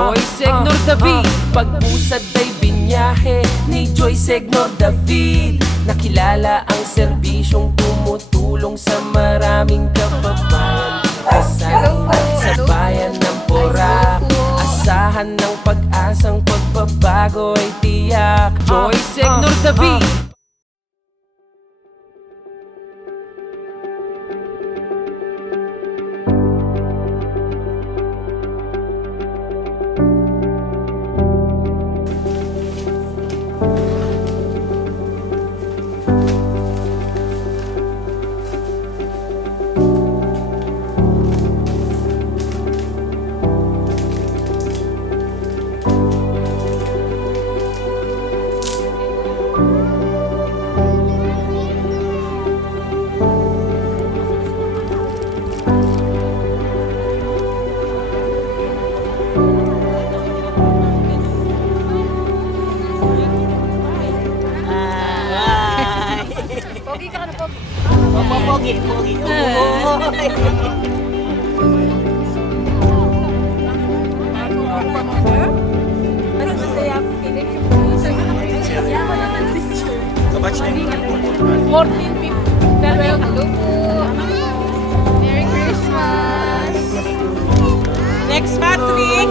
Joy Segnor David, pag-usad ay binyahe ni Joy Segnor David. Nakilala ang serbisyong tumutulong sa maraming kababayan. Kasalan sa bayan ng Porac, asahan ng pag-asang pagbabago ay tiyak. Joy Segnor David. Pogi ka na, Pogi. Pogi, Pogi. Kabatch na yung 14, 15, 12. Hello po. Merry Christmas. Next Patrick.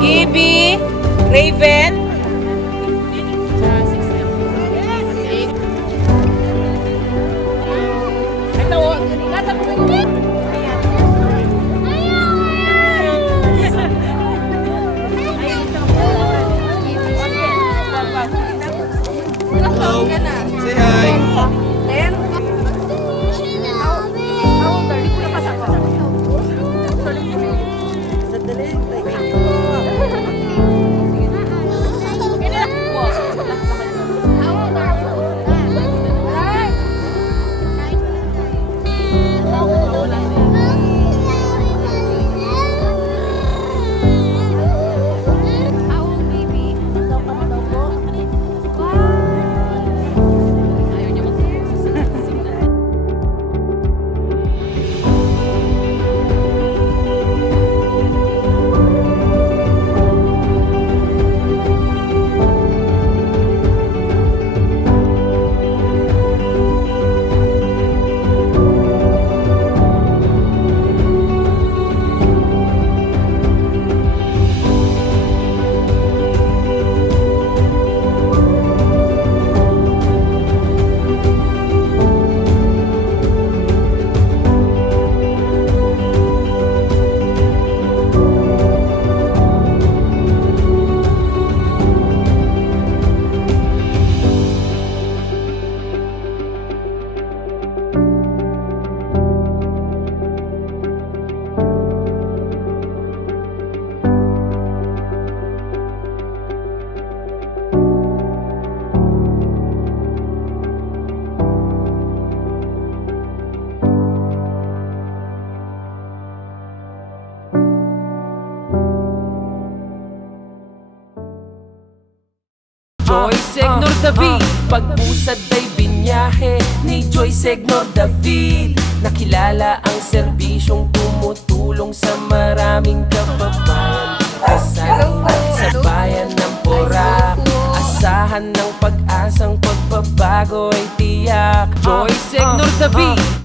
Gibby. Raven. Hello. Say hi. Then, how old are you? Joy Segnor David, pag-usad ay binyahe ni Joy Segnor David. Nakilala ang serbisyong tumutulong sa maraming kababayan. Kasalan sa bayan ng Porac, asahan ng pag-asang pagbabago ay tiyak. Joy Segnor David.